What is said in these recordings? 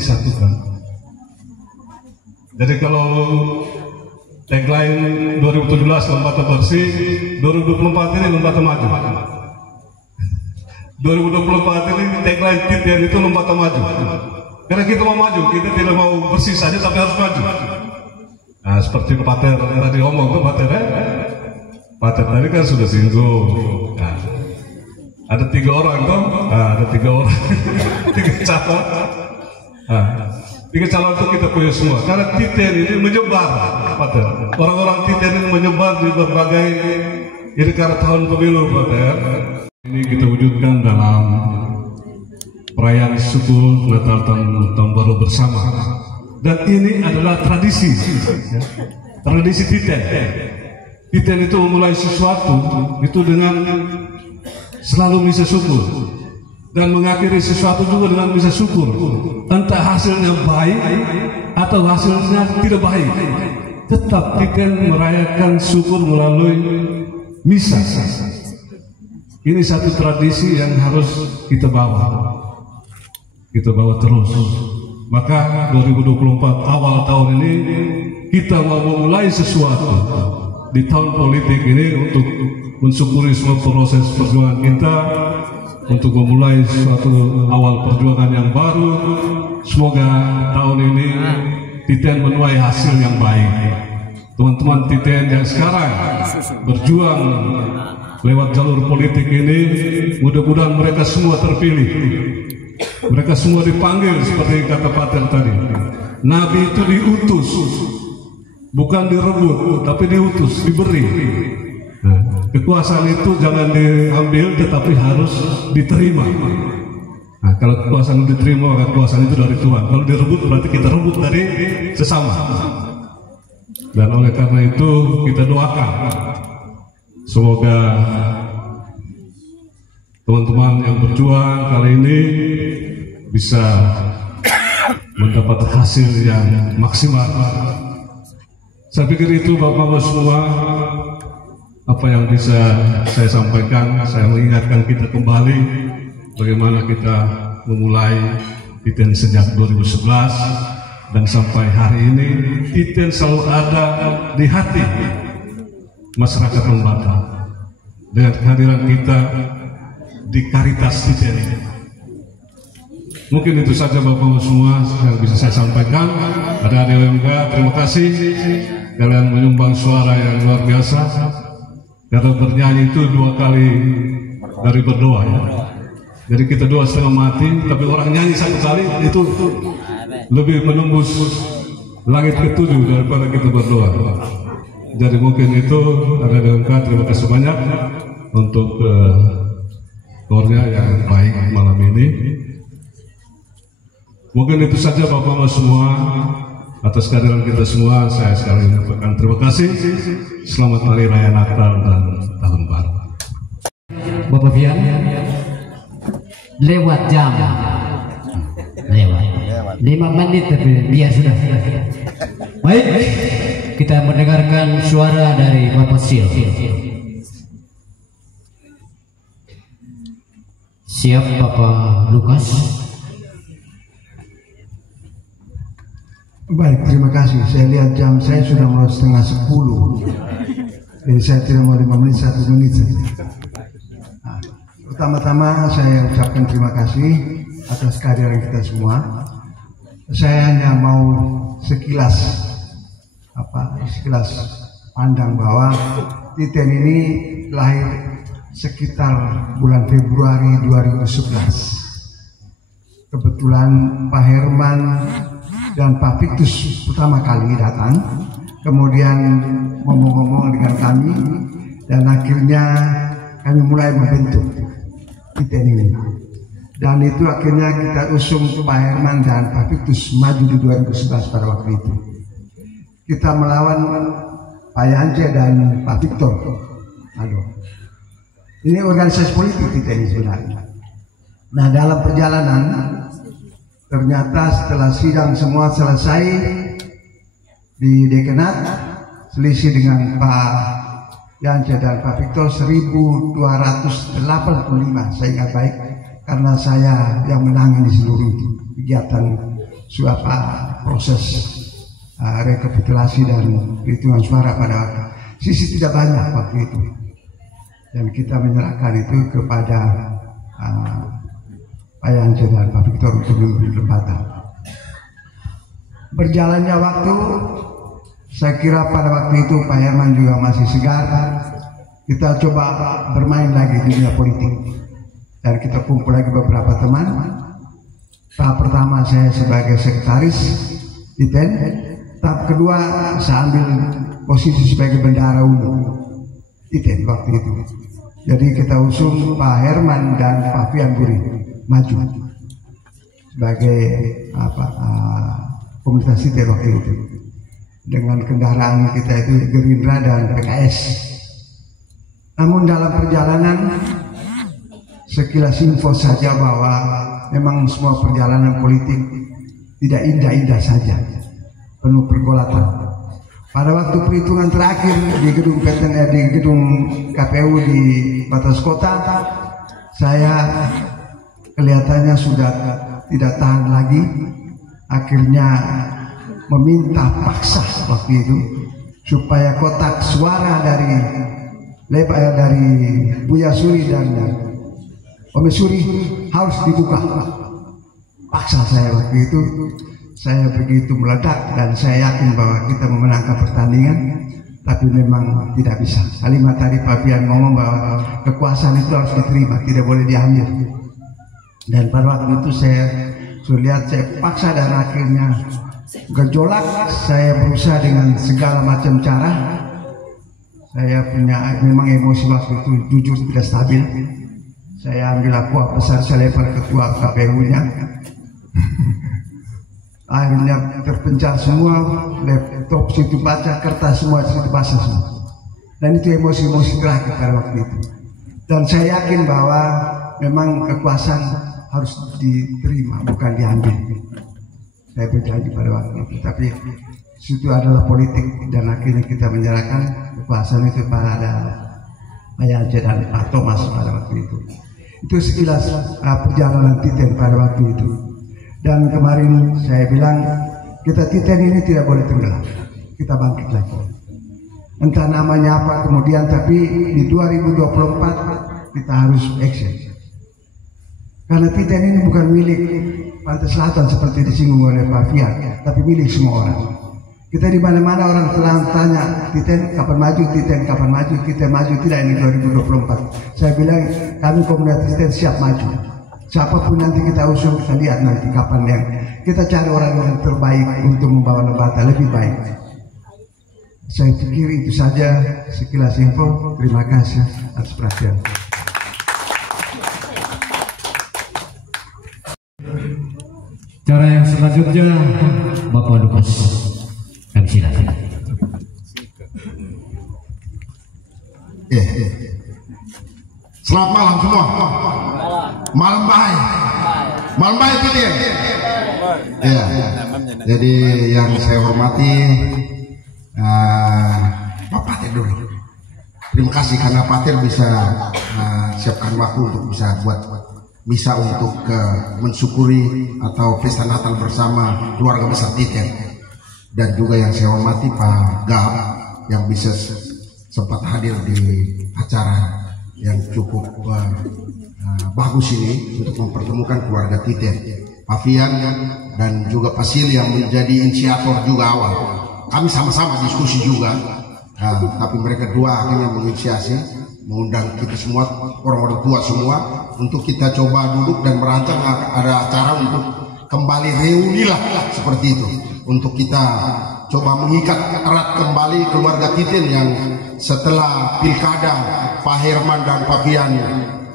disatukan. Jadi kalau tagline 2017 Lembata Bersih, 2024 ini Lembata Maju. 2024 ini tagline Titian itu Lembata Maju. Karena kita mau maju, kita tidak mau bersih saja tapi harus maju. Nah, seperti Pater tadi ngomong tuh Pater tadi kan sudah singgung. Nah, ada 3 orang tuh, ada 3 orang, 3 calon. Nah, 3 calon itu kita punya semua. Karena Titian ini menyebar, Pater. Orang-orang Titian ini menyebar di berbagai. Jadi karena tahun pemilu, Pater, ini kita wujudkan dalam perayaan syukur Natal tahun baru bersama. Dan ini adalah tradisi, tradisi Titian. Titian itu memulai sesuatu itu dengan selalu misa syukur dan mengakhiri sesuatu juga dengan misa syukur. Entah hasilnya baik atau hasilnya tidak baik, tetap Titian merayakan syukur melalui misa. Ini satu tradisi yang harus kita bawa terus. Maka 2024 awal tahun ini kita mau memulai sesuatu di tahun politik ini untuk mensyukuri semua proses perjuangan kita, untuk memulai suatu awal perjuangan yang baru. Semoga tahun ini Titian menuai hasil yang baik. Teman-teman Titian yang sekarang berjuang lewat jalur politik ini, mudah-mudahan mereka semua terpilih. Mereka semua dipanggil seperti kata Pater tadi. Nabi itu diutus, bukan direbut, tapi diutus, diberi. Nah, kekuasaan itu jangan diambil, tetapi harus diterima. Nah, kalau kekuasaan diterima, maka kekuasaan itu dari Tuhan. Kalau direbut, berarti kita rebut dari sesama. Dan oleh karena itu kita doakan, semoga teman-teman yang berjuang kali ini bisa mendapat hasil yang maksimal. Saya pikir itu Bapak-Bapak semua apa yang bisa saya sampaikan. Saya mengingatkan kita kembali bagaimana kita memulai Titian sejak 2011 dan sampai hari ini. Titian selalu ada di hati masyarakat Lembata dengan kehadiran kita di Karitas Titian ini. Mungkin itu saja Bapak-Bapak semua yang bisa saya sampaikan. Ada DWMK, terima kasih kalian menyumbang suara yang luar biasa. Karena bernyanyi itu 2 kali dari berdoa ya. Jadi kita 2 setengah mati, tapi orang nyanyi 1 kali itu lebih menembus langit ke-7 daripada kita berdoa. Jadi mungkin itu ada DWMK, terima kasih banyak untuk kornya yang baik malam ini. Mungkin itu saja Bapak-Bapak semua. Atas kehadiran kita semua, saya sekali mengucapkan terima kasih. Selamat Hari Raya Natal dan Tahun Baru. Bapak Fian, lewat jam, lewat 5 menit tapi biar sudah. Baik, kita mendengarkan suara dari Bapak Sil. Siap Bapak Lukas. Baik, terima kasih. Saya lihat jam saya sudah mulai 9:30. Jadi saya tidak mau 5 menit, 1 menit saja. Nah, pertama-tama saya ucapkan terima kasih atas kehadiran kita semua. Saya hanya mau sekilas pandang bahwa Titian ini lahir sekitar bulan Februari 2011. Kebetulan Pak Herman dan Pak Victus pertama kali datang, kemudian ngomong-ngomong dengan kami, dan akhirnya kami mulai membentuk Titian ini. Dan itu akhirnya kita usung Pak Herman dan Pak Victus maju di 2011 pada waktu itu. Kita melawan Pak Yance dan Pak Victor. Aduh. Ini organisasi politik Titian ini sebenarnya. Nah, dalam perjalanan ternyata setelah sidang semua selesai di Dekanat, selisih dengan Pak Yance dan Pak Victor 1285, saya ingat baik, karena saya yang menangani seluruh kegiatan proses rekapitulasi dan perhitungan suara pada sisi tidak banyak waktu itu, dan kita menyerahkan itu kepada Pak Yance dan Pak Victor untuk memberi tempatan. Berjalannya waktu, saya kira pada waktu itu Pak Herman juga masih segar. Kita coba bermain lagi di dunia politik, dan kita kumpul lagi beberapa teman. Tahap pertama saya sebagai sekretaris ITEN, tahap kedua saya ambil posisi sebagai bendahara umum ITEN waktu itu. Jadi kita usung Pak Herman dan Pak Fian Buri maju sebagai komunitas ITEN waktu itu, dengan kendaraan kita itu Gerindra dan PKS. Namun dalam perjalanan, sekilas info saja bahwa memang semua perjalanan politik tidak indah-indah saja, penuh pergolatan. Pada waktu perhitungan terakhir di gedung KPU di batas kota, saya kelihatannya sudah tidak tahan lagi, akhirnya meminta paksa waktu itu supaya kotak suara dari Buya Suri dan Ome Suri harus dibuka. Paksa saya waktu itu, saya begitu meledak, dan saya yakin bahwa kita memenangkan pertandingan, tapi memang tidak bisa. Kalimat tadi Pak Fian ngomong bahwa kekuasaan itu harus diterima, tidak boleh diambil. Dan pada waktu itu saya lihat, saya paksa, dan akhirnya gejolak. Saya berusaha dengan segala macam cara. Saya punya memang emosi waktu itu jujur tidak stabil. Saya ambil aqua besar, saya lempar ketua KPU-nya. Akhirnya terpencar semua, laptop situ baca, kertas semua situ basah semua. Dan itu emosi-emosi terakhir pada waktu itu. Dan saya yakin bahwa memang kekuasaan harus diterima, bukan diambil. Saya berjanji pada waktu itu. Tapi situ adalah politik, dan akhirnya kita menyerahkan kekuasaan itu pada Pak Yance dan Pak Thomas pada waktu itu. Itu sekilas perjalanan Titen pada waktu itu. Dan kemarin saya bilang, kita Titen ini tidak boleh tenggelam, kita bangkit lagi. Entah namanya apa kemudian, tapi di 2024 kita harus action. Karena Titen ini bukan milik Pantai Selatan seperti disinggung oleh Pak Fian, tapi milik semua orang. Kita di mana-mana orang telah tanya, Titen kapan maju, Titen kapan maju, kita maju tidak ini 2024. Saya bilang kami komunitas Titen siap maju. Siapapun nanti kita usung, kita lihat nanti kapan yang kita cari orang yang terbaik untuk membawa Lebata lebih baik. Saya pikir itu saja sekilas info. Terima kasih atas perhatian. Cara yang selanjutnya Bapak Lukas, kami silakan. Selamat malam semua. Malam baik. Malam baik itu ya. Ya. Jadi yang saya hormati Pak Patir dulu. Terima kasih karena Patir bisa siapkan waktu untuk bisa buat misa untuk mensyukuri atau pesta Natal bersama keluarga besar Titen. Dan juga yang saya hormati Pak Gab yang bisa sempat hadir di acara yang cukup bagus ini untuk mempertemukan keluarga Titen, Pak Fian dan juga Pak Sil yang menjadi inisiator juga awal. Kami sama-sama diskusi juga, tapi mereka dua akhirnya menginisiasi, mengundang kita semua, orang-orang tua semua, untuk kita coba duduk dan merancang ada acara untuk kembali reuni lah seperti itu, untuk kita coba mengikat erat kembali keluarga Titen yang setelah pilkada Pak Herman dan Pak Fian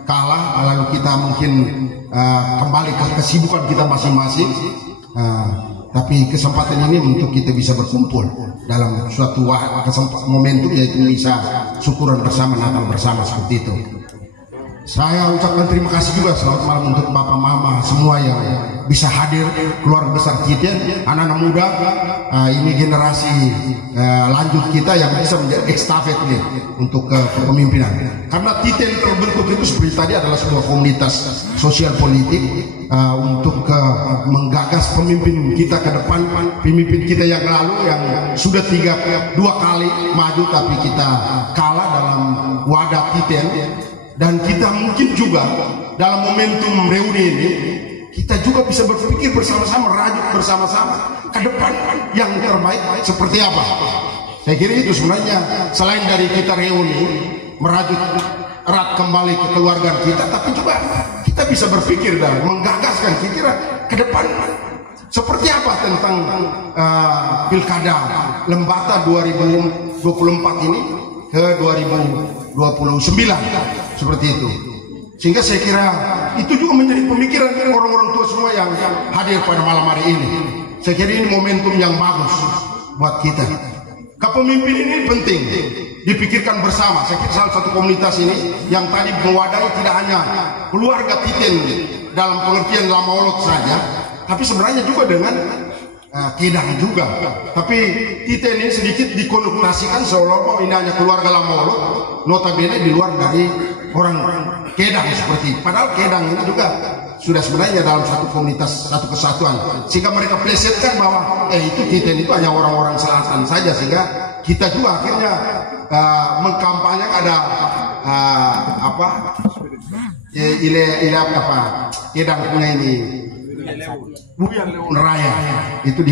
kalah, lalu kita mungkin kembali ke kesibukan kita masing-masing, tapi kesempatan ini untuk kita bisa berkumpul dalam suatu momentum, yaitu bisa syukuran bersama, Natal bersama seperti itu. Saya ucapkan terima kasih juga selamat malam untuk Bapak Mama semua yang bisa hadir, keluarga besar Titen, anak-anak muda, ini generasi lanjut kita yang bisa menjadi estafet nih untuk kepemimpinan. Karena Titen terbentuk itu seperti tadi adalah sebuah komunitas sosial politik untuk menggagas pemimpin kita ke depan, pemimpin kita yang lalu yang sudah dua kali maju tapi kita kalah dalam wadah Titen. Dan kita mungkin juga dalam momentum reuni ini kita juga bisa berpikir bersama-sama, rajut bersama-sama ke depan yang terbaik seperti apa. Saya kira itu sebenarnya selain dari kita reuni merajut erat kembali ke keluarga kita, tapi juga kita bisa berpikir dan menggagaskan kira-kira ke depan seperti apa tentang pilkada Lembata 2024 ini ke 2029 seperti itu. Sehingga saya kira itu juga menjadi pemikiran orang-orang tua semua yang hadir pada malam hari ini. Saya kira ini momentum yang bagus buat kita. Kepemimpinan ini penting dipikirkan bersama. Saya kira salah satu komunitas ini yang tadi mewadahi tidak hanya keluarga Titen dalam pengertian Lamaolot saja, tapi sebenarnya juga dengan Kedang juga. Tapi Titen ini sedikit dikonotasikan seolah-olah ini hanya keluarga Lamaolot, notabene di luar dari orang Kedang seperti. Padahal Kedang ini juga sudah sebenarnya dalam satu komunitas, satu kesatuan. Sehingga mereka plesetkan bahwa itu Titen itu hanya orang-orang selatan saja, sehingga kita juga akhirnya mengkampanyekan ada Kedang punya ini Buyan Leon Raya itu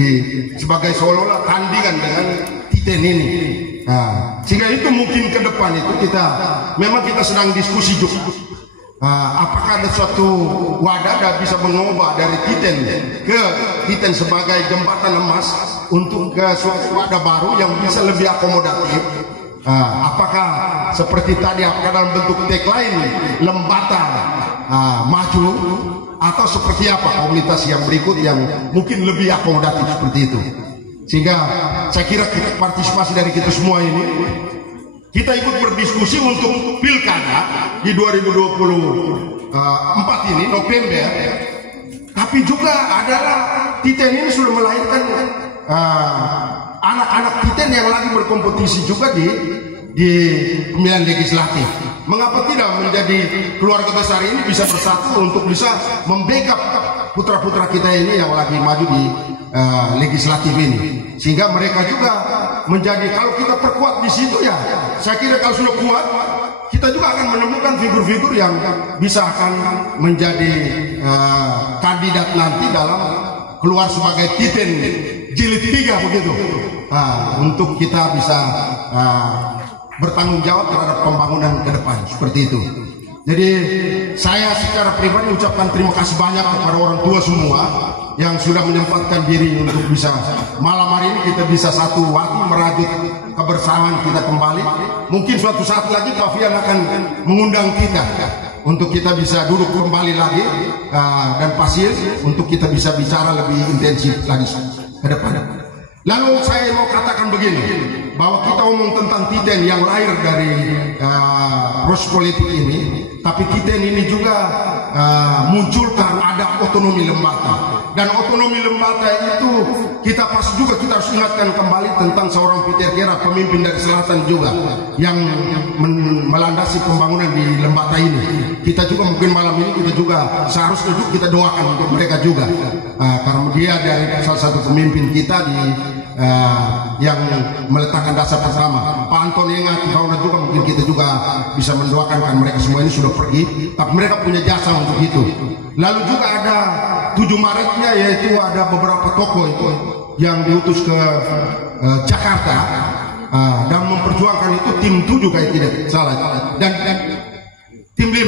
sebagai seolah-olah tandingan dengan Titen ini. Sehingga itu mungkin ke depan itu memang kita sedang diskusi juga. Apakah ada suatu wadah yang bisa mengubah dari Titen ke Titen sebagai jembatan emas untuk ke suatu wadah baru yang bisa lebih akomodatif? Apakah seperti tadi dalam bentuk tagline Lembata maju, atau seperti apa komunitas yang berikut yang mungkin lebih akomodatif seperti itu? Sehingga saya kira partisipasi dari kita semua ini, kita ikut berdiskusi untuk pilkada di 2024 ini November. Tapi juga adalah Titen ini sudah melahirkan anak-anak Titen yang lagi berkompetisi juga di pemilihan legislatif. Mengapa tidak menjadi keluarga besar ini bisa bersatu untuk bisa membackup putra-putra kita ini yang lagi maju di legislatif ini, sehingga mereka juga menjadi, kalau kita perkuat di situ ya, saya kira kalau sudah kuat kita juga akan menemukan figur-figur yang bisa akan menjadi kandidat nanti dalam keluar sebagai Titen jilid 3 begitu, untuk kita bisa bertanggung jawab terhadap pembangunan ke depan seperti itu. Jadi saya secara pribadi ucapkan terima kasih banyak kepada orang tua semua yang sudah menyempatkan diri untuk bisa malam hari ini kita bisa satu waktu merajut kebersamaan kita kembali. Mungkin suatu saat lagi Pak Fian akan mengundang kita untuk kita bisa duduk kembali lagi dan pasir untuk kita bisa bicara lebih intensif lagi ke depan. Lalu saya mau katakan begini, bahwa kita omong tentang Titen yang lahir dari proses politik ini, tapi Titen ini juga munculkan ada otonomi Lembata. Dan otonomi Lembata itu kita pasti juga kita harus ingatkan kembali tentang seorang Peter Gera, pemimpin dari selatan juga yang melandasi pembangunan di Lembata ini. Kita juga mungkin malam ini kita juga seharusnya juga kita doakan untuk mereka juga, karena dia dari salah satu pemimpin kita yang meletakkan dasar pertama. Pak Anton ingat kawan juga mungkin kita juga bisa mendoakan, kan mereka semua ini sudah pergi tapi mereka punya jasa untuk itu. Lalu juga ada 7 Maretnya, yaitu ada beberapa tokoh itu yang diutus ke Jakarta dan memperjuangkan itu tim 7 kayak tidak salah, dan tim 5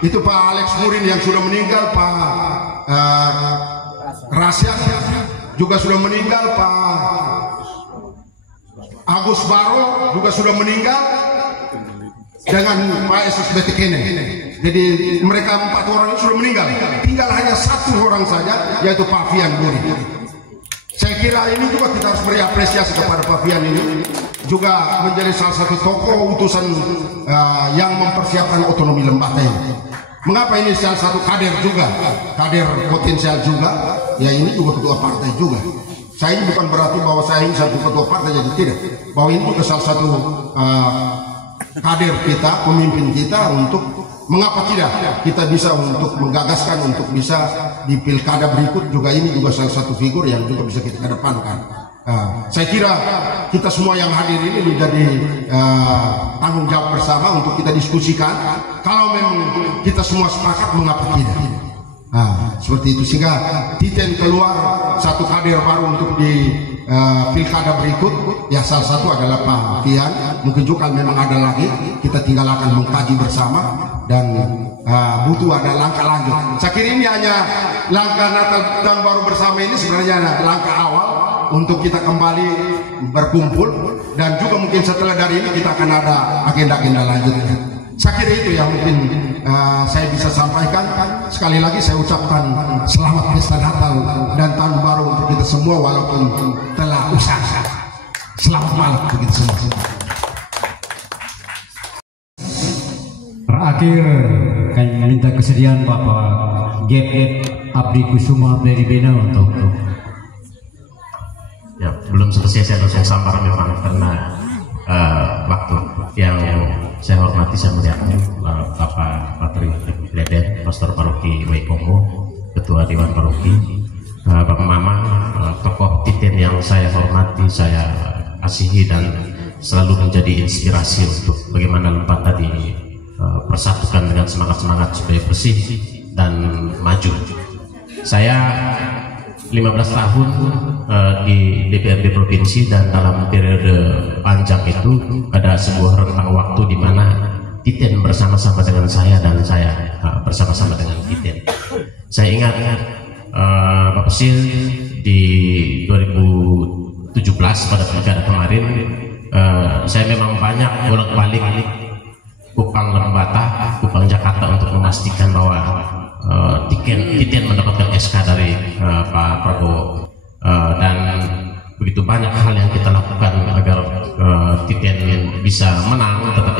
itu Pak Alex Murin yang sudah meninggal, Pak Rasyad juga sudah meninggal, Pak Agus Baro juga sudah meninggal, dengan Pak Yesus Betikene. Jadi mereka 4 orang itu sudah meninggal, tinggal hanya 1 orang saja, yaitu Pak Fian Buri. Saya kira ini juga kita harus beri apresiasi kepada Pak Fian ini, juga menjadi salah satu tokoh utusan yang mempersiapkan otonomi Lembata ini. Mengapa ini salah satu kader juga, kader potensial juga, ya ini juga ketua partai juga. Saya ini bukan berarti bahwa saya ini satu ketua partai, jadi tidak. Bahwa ini juga salah satu kader kita, pemimpin kita untuk mengapa tidak kita bisa untuk menggagaskan untuk bisa di pilkada berikut juga ini juga salah satu figur yang juga bisa kita kedepankan. Saya kira kita semua yang hadir ini menjadi tanggung jawab bersama untuk kita diskusikan. Kalau memang kita semua sepakat, mengapa tidak? Seperti itu, sehingga Titen keluar satu kader baru untuk di pilkada berikut. Ya salah satu adalah Pak Fian. Mungkin juga memang ada lagi, kita tinggal akan mengkaji bersama dan butuh ada langkah lanjut. Saya kira ini hanya langkah Natal tahun baru bersama ini sebenarnya langkah awal untuk kita kembali berkumpul, dan juga mungkin setelah dari ini kita akan ada agenda-agenda lanjutnya. Saya kira itu yang mungkin saya bisa sampaikan. Sekali lagi saya ucapkan selamat pesta Natal dan tahun baru untuk kita semua walaupun telah usai. Selamat malam untuk kita semua. Terakhir kami minta kesediaan Bapak Gep Abdi Kusuma dari Bena untuk ya, belum selesai saya langsung sambar memang karena waktu yang saya hormati, saya melihat Bapak Patri Leden, Pastor Paroki Waikomo, Ketua Dewan Paroki, Bapak Mama, tokoh Titen yang saya hormati, saya kasihi dan selalu menjadi inspirasi untuk bagaimana Lembata persatukan dengan semangat-semangat supaya bersih dan maju. Saya 15 tahun di DPRD provinsi, dan dalam periode panjang itu ada sebuah rentang waktu di mana Titen bersama-sama dengan saya dan saya bersama-sama dengan Titen. Saya ingat Bapak Sil di 2017 pada pilkada kemarin, saya memang banyak bolak-balik Kupang Lembata, Kupang Jakarta untuk memastikan bahwa Titen mendapatkan SK dari Pak Prabowo, dan begitu banyak hal yang kita lakukan agar Titen bisa menang, tetapi